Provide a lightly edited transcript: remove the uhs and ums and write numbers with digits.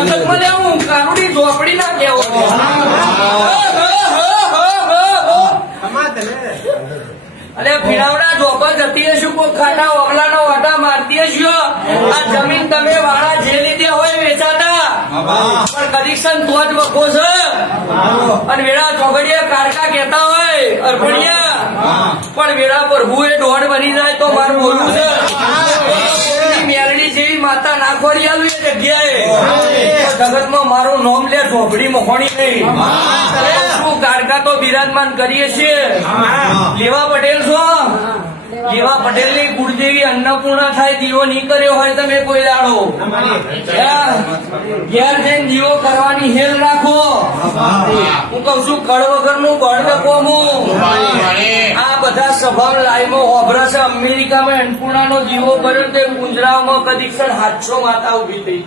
જગતમાં લેવું કાનુડી ઝોપડી ના કેવો અરે ભીડાવડા ઝોપા જતી હશું કોઈ ખાટા ઓગલાનો વાટા મારતી હશું આ જમીન તમે વાળા જે લીધે હોય વેચાતા પણ કદીક્ષણ તો જ વખો છે અને વેળા ચોગડિયા કારકા કેતા હોય અરફડિયા પણ વેળા પર હું એ દોડ બની જાય તો મારું બોલવું છે મેલડી જેવી માતા નાખવાડી આવી એ જગ્યાએ જગતમાં મારું નામ લે ઝોપડી મખોણી નહીં શું કારકા તો બિરાજમાન કરીએ છીએ લેવા પટેલ છો લેવા પટેલ ની ગુરુદેવી અન્નપૂર્ણા થાય દીવો નહીં કર્યો હોય તમે કોઈ લાડો ઘેર જઈને દીવો કરવાની હેલ રાખો હું કઉ છું કળ વગર નું બળ કોમું આ બધા સ્વભાવ લાઈમાં હોભરા છે અમેરિકામાં અન્નપૂર્ણા નો દીવો કર્યો તે ગુજરાતમાં કદીક્ષણ 700 માતા ઉભી થઈ